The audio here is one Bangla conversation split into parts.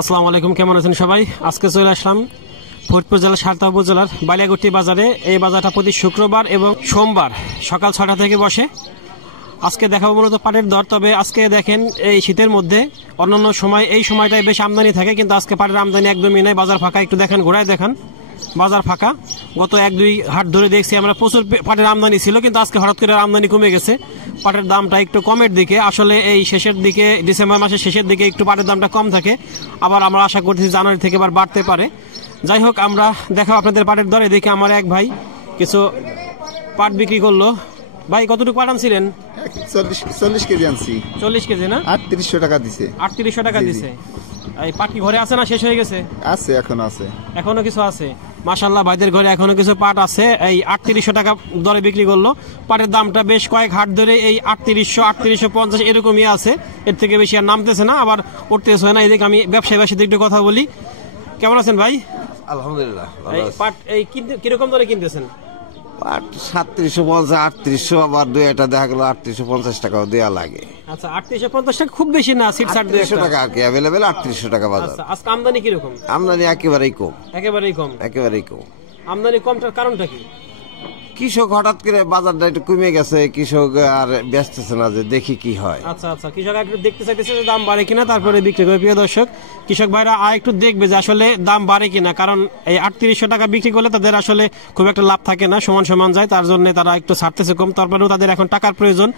আসসালামু আলাইকুম, কেমন আছেন সবাই? আজকে চলে আসলাম ফরিদপুর জেলার সারতা উপজেলার বালিয়াগুটি বাজারে। এই বাজারটা প্রতি শুক্রবার এবং সোমবার সকাল 6টা থেকে বসে। আজকে দেখাবো মূলত পাটের দর। তবে আজকে দেখেন এই শীতের মধ্যে অন্যান্য সময় এই সময়টায় বেশ আমদানি থাকে, কিন্তু আজকে পাটের আমদানি একদমই নেই। বাজার ফাঁকা, একটু দেখেন, ঘোরায় দেখান, বাজার ফাঁকা। গত 1-2 হাট ধরে দেখছি আমরা প্রচুর পাটের আমদানি ছিল, কিন্তু আজকে হঠাৎ করে আমদানি কমে গেছে। পাটের দামটা একটু কমের দিকে। আসলে এই শেষের দিকে, ডিসেম্বর মাসের শেষের দিকে একটু পাটের দামটা কম থাকে, আবার আমরা আশা করতেছি জানুয়ারি থেকে আবার বাড়তে পারে। যাই হোক, আমরা দেখাবো আপনাদের পাটের দর। এদিকে আমার এক ভাই কিছু পাট বিক্রি করলো। ভাই, কতটুকু পাট আনছিলেন? 40 কেজি আনছি। 40 কেজি না? 3800 টাকা দিছে। 3800 টাকা দিছে। এই পাট কি ঘরে আছে না শেষ হয়ে গেছে? আছে, এখনো আছে, এখনো কিছু আছে। মাশাআল্লাহ, ভাইদের ঘরে এখনো কিছু পাট আছে। এই 3800 টাকা দরে বিক্রি করলো। পাটের দামটা বেশ কয়েক হাট ধরে এই 3800, 3850 এরকমই আছে, এর থেকে বেশি আর নামতেছে না, আবার উঠতেছে না। এদিকে আমি ব্যবসায়ী ভাষাতে একটু কথা বলি। কেমন আছেন ভাই? আলহামদুলিল্লাহ। এই পাট এই কিরকম দরে কিনতেছেন? পাট 3750, 3800, আবার দুই একটা দেখা গেল 3850 টাকাও দেওয়া লাগে। আচ্ছা, 3850 টাকা খুব বেশি না, 3800 টাকা আর কি অ্যাভেলেবেল। 3800 টাকা বাজার। আচ্ছা, আজকে আমদানি কিরকম? আমদানি একেবারেই কম। একেবারেই কম? একেবারেই কম। আমদানি কমটার কারণটা কি? কৃষক হঠাৎ করে বাজারটা একটু কমে গেছে, কৃষক আর বেচতেছে না, যে দেখি কি হয়। আচ্ছা আচ্ছা, কৃষক একটু দেখতে চাইতেছে যে দাম বাড়ে কিনা, তারপরে বিক্রি করে। প্রিয় দর্শক, কৃষক ভাইরা আর একটু দেখবে যে আসলে দাম বাড়ে কিনা, কারণ এই 3800 টাকা বিক্রি করলে তাদের আসলে খুব একটা লাভ থাকে না, সমান সমান যায়, তার জন্য তারা একটু ছাড়তেছে কম। তারপরেও তাদের এখন টাকার প্রয়োজন,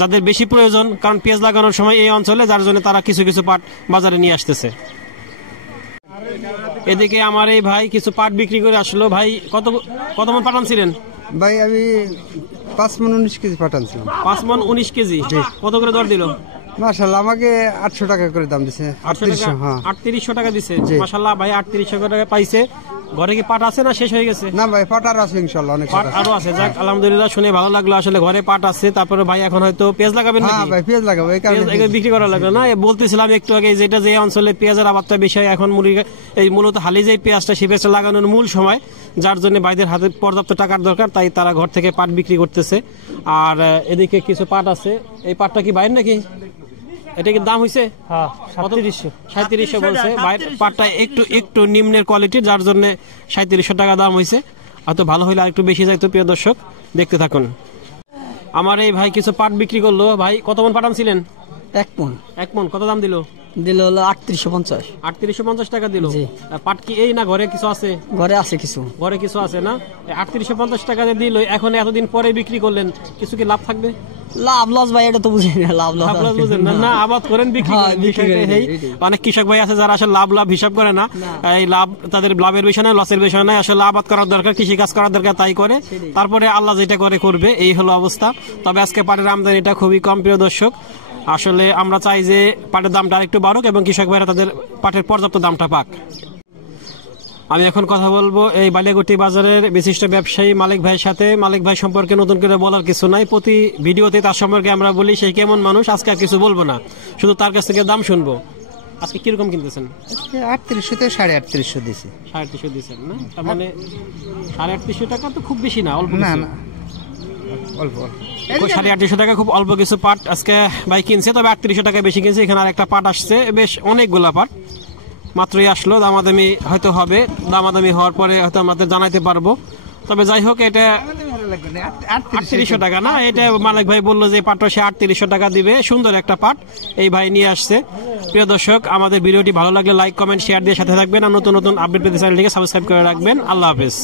যাদের বেশি প্রয়োজন, কারণ পেঁয়াজ লাগানোর সময় এই অঞ্চলে, যার জন্য তারা কিছু কিছু পাট বাজারে নিয়ে আসতেছে। এদিকে আমার এই ভাই কিছু পাট বিক্রি করে আসলো। ভাই, কত মন পাট আনছিলেন? ভাই, আমি 5 মণ 19 কেজি পাঠানছিলাম। 5 মণ 19 কেজি। কত করে দর দিল? মাশাআল্লাহ, আমাকে 800 টাকা করে দাম দিছে। 3800 টাকা দিছে। মাশাআল্লাহ ভাই, 3800 টাকা পাইছে। ঘরে কি পাট আছে না শেষ হয়ে গেছে? না ভাই, পাট আরো আছে ইনশাআল্লাহ, অনেক পাট আরো আছে। যাক, আলহামদুলিল্লাহ, শুনে ভালো লাগলো। আসলে ঘরে পাট আছে। তারপরে ভাই এখন হয়তো পেঁয়াজ লাগাবেন নাকি? হ্যাঁ ভাই, পেঁয়াজ লাগাবো, এই কারণে বিক্রি করা লাগলো না। বলতেছিলাম একটু আগে, যেটা যে অঞ্চলে পেঁয়াজের আবাদটা বেশি হয়, এখন এই মূলত হালি যে পেঁয়াজটা, সে পেঁয়াজটা লাগানোর মূল সময়, যার জন্য ভাইদের হাতে পর্যাপ্ত টাকার দরকার, তাই তারা ঘর থেকে পাট বিক্রি করতেছে। আর এদিকে কিছু পাট আছে। এই পাটটা কি বাইরের নাকি? এটা কি দাম হয়েছে? 3700 বলছে। পাটটা একটু নিম্নের কোয়ালিটির, যার জন্য 3700 টাকা দাম হয়েছে। হয়তো ভালো হইলে আর একটু বেশি যাইতো। প্রিয় দর্শক, দেখতে থাকুন। আমার এই ভাই কিছু পাট বিক্রি করলো। ভাই, কত মন পাট আনছিলেন? 1 মণ। 1 মন কত দাম দিল? হলো 3850। 3850 টাকা দিল। পাট কি এই না ঘরে কিছু আছে? ঘরে আছে কিছু। ঘরে কিছু আছে না? 3850 টাকা দিল। এখন এতদিন পরে বিক্রি করলেন, কিছু কি লাভ থাকবে? লাভ লস ভাই, এটা তো বুঝি না। লাভ লস বুঝেন না? আবাদ করেন, বিক্রি করেন। অনেক কৃষক ভাই আছে যারা আসলে লাভ হিসাব করে না। এই লাভ তাদের লাভের বিষয় নয়, লসের বিষয় নয়। আসলে আবাদ করার দরকার, কৃষি কাজ করার দরকার, তাই করে। তারপরে আল্লাহ যেটা করবে, এই হলো অবস্থা। তবে আজকে পাটের আমদানিটা খুবই কম। প্রিয় দর্শক, আসলে আমরা চাই যে পাটের দামটা আরেকটু বাড়ুক এবং কৃষক ভাইরা তাদের পাটের পর্যাপ্ত দামটা পাক। আমি এখন কথা বলবো এই বালিয়াগুটি বাজারের বিশিষ্ট ব্যবসায়ী মালিক ভাইয়ের সাথে। মালিক ভাই সম্পর্কে নতুন করে বলার কিছু নাই, প্রতি ভিডিওতে তার সম্পর্কে আমরা বলি সেই কেমন মানুষ। আজকে আর কিছু বলবো না, শুধু তার কাছ থেকে দাম শুনবো। আজকে কিরকম কিনতেছেন? 3800 থেকে 3850 দিছি। 3800 দিচ্ছেন না? তার মানে 3800 টাকা তো খুব বেশি না, অল্প না, অল্প। 3800 টাকা খুব অল্প কিছু পাট আজকে ভাই কিনছে। তবে 3800 টাকা বেশি কিনছে। এখানে আর একটা পাট আসছে, বেশ অনেকগুলা পাট মাত্রই আসলো। দামাদামি হয়তো হবে, দামাদামি হওয়ার পরে হয়তো আমাদের জানাইতে পারবো। তবে যাই হোক, এটা 3800 টাকা না, এটা মালিক ভাই বললো যে পাটটা সে 3800 টাকা দিবে। সুন্দর একটা পাট এই ভাই নিয়ে আসছে। প্রিয় দর্শক, আমাদের ভিডিওটি ভালো লাগলে লাইক, কমেন্ট, শেয়ার দিয়ে সাথে থাকবেন। আর নতুন নতুন আপডেট পেতে চ্যানেলটিকে সাবস্ক্রাইব করে রাখবেন। আল্লাহ হাফেজ।